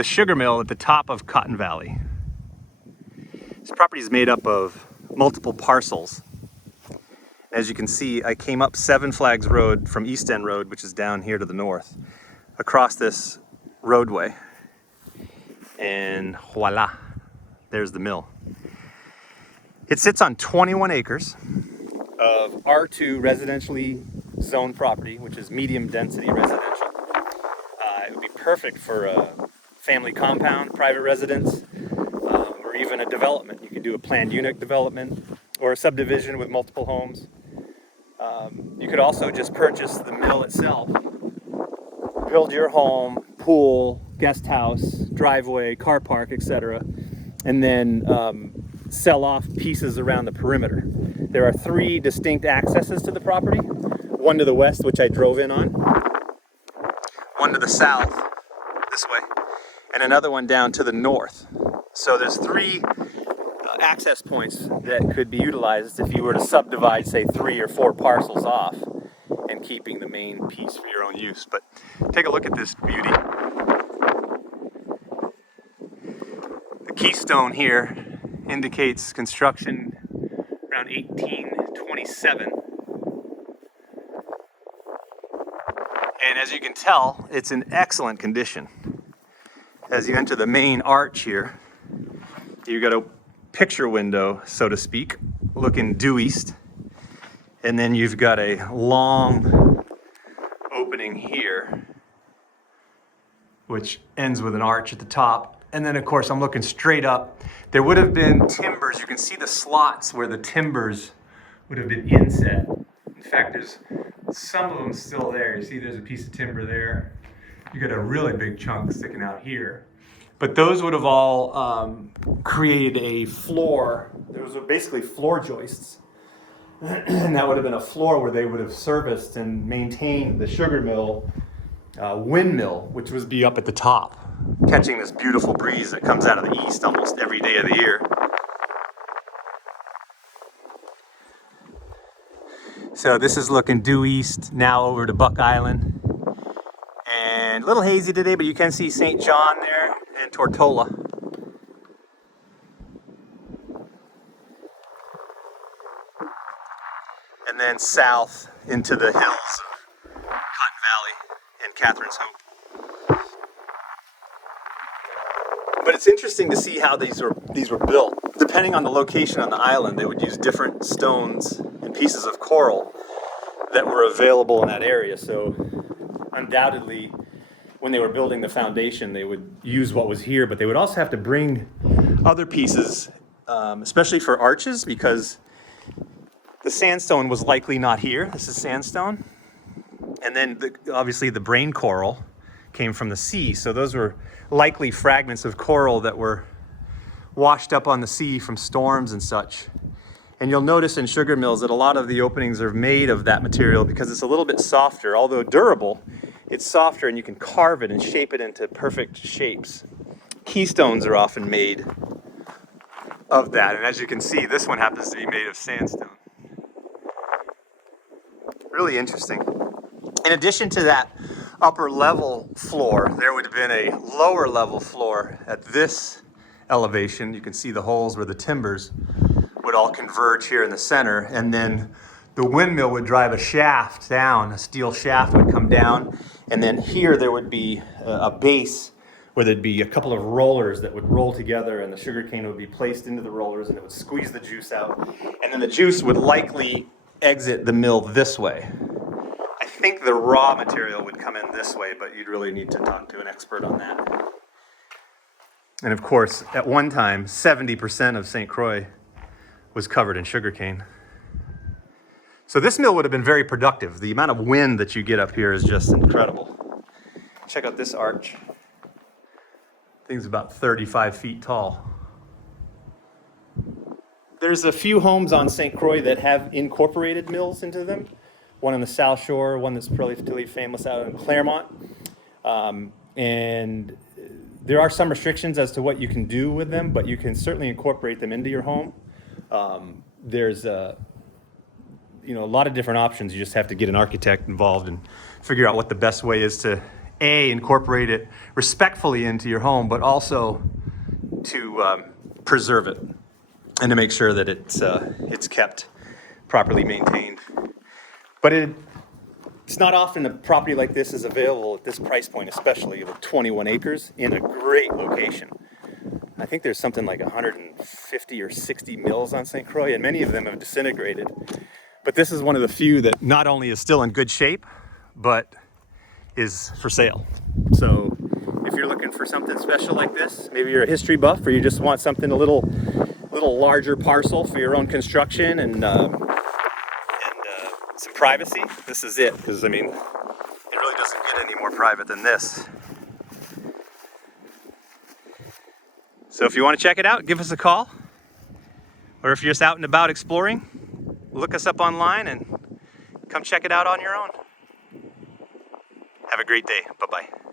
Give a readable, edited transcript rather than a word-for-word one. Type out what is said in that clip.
the sugar mill at the top of Cotton Valley. This property is made up of multiple parcels. As you can see, I came up Seven Flags Road from East End Road, which is down here to the north, across this roadway, and voila, there's the mill. It sits on 21 acres of R2 residentially zoned property, which is medium density residential. It would be perfect for a family compound, private residence, or even a development. You could do a planned unit development or a subdivision with multiple homes. You could also just purchase the mill itself, build your home, pool, guest house, driveway, car park, etc., and then sell off pieces around the perimeter. There are 3 distinct accesses to the property. One to the west, which I drove in on. One to the south, this way. And another one down to the north. So there's 3 access points that could be utilized if you were to subdivide, say, 3 or 4 parcels off and keeping the main piece for your own use. But take a look at this beauty. The keystone here indicates construction around 1827. And as you can tell, it's in excellent condition. As you enter the main arch here, you've got a picture window, so to speak, looking due east. And then you've got a long opening here, which ends with an arch at the top. And then, of course, I'm looking straight up. There would have been timbers. You can see the slots where the timbers would have been inset. In fact, there's some of them still there. You see there's a piece of timber there. You got a really big chunk sticking out here. But those would have all created a floor. There was basically floor joists. And that would have been a floor where they would have serviced and maintained the sugar mill windmill, which would be up at the top, catching this beautiful breeze that comes out of the east almost every day of the year. So this is looking due east, now over to Buck Island. And a little hazy today, but you can see St. John there and Tortola. And then south into the hills of Cotton Valley and Catherine's Hope. But it's interesting to see how these were built. Depending on the location on the island, they would use different stones and pieces of coral that were available in that area. So undoubtedly, when they were building the foundation, they would use what was here, but they would also have to bring other pieces, especially for arches, because the sandstone was likely not here. This is sandstone. And then obviously the brain coral came from the sea. So those were likely fragments of coral that were washed up on the sea from storms and such. And you'll notice in sugar mills that a lot of the openings are made of that material because it's a little bit softer. Although durable, it's softer and you can carve it and shape it into perfect shapes. Keystones are often made of that. And as you can see, this one happens to be made of sandstone. Really interesting. In addition to that upper level floor, there would have been a lower level floor at this elevation. You can see the holes where the timbers would all converge here in the center, and then the windmill would drive a shaft down, a steel shaft would come down, and then here there would be a base where there'd be a couple of rollers that would roll together, and the sugarcane would be placed into the rollers and it would squeeze the juice out, and then the juice would likely exit the mill this way. I think the raw material would come in this way, but you'd really need to talk to an expert on that. And of course, at one time, 70% of St. Croix was covered in sugarcane. So this mill would have been very productive. The amount of wind that you get up here is just incredible. Check out this arch. Thing's about 35 feet tall. There's a few homes on St. Croix that have incorporated mills into them. One on the South Shore, one that's really famous out in Claremont. And there are some restrictions as to what you can do with them, but you can certainly incorporate them into your home. There's a lot of different options. You just have to get an architect involved and figure out what the best way is to incorporate it respectfully into your home, but also to preserve it and to make sure that it's kept properly maintained. But it's not often a property like this is available at this price point, especially with 21 acres in a great location. I think there's something like 150 or 60 mills on St. Croix, and many of them have disintegrated. But this is one of the few that not only is still in good shape, but is for sale. So if you're looking for something special like this, maybe you're a history buff or you just want something a little larger parcel for your own construction and some privacy, this is it. Because I mean, it really doesn't get any more private than this. So if you want to check it out, give us a call. Or if you're just out and about exploring, look us up online and come check it out on your own. Have a great day. Bye-bye.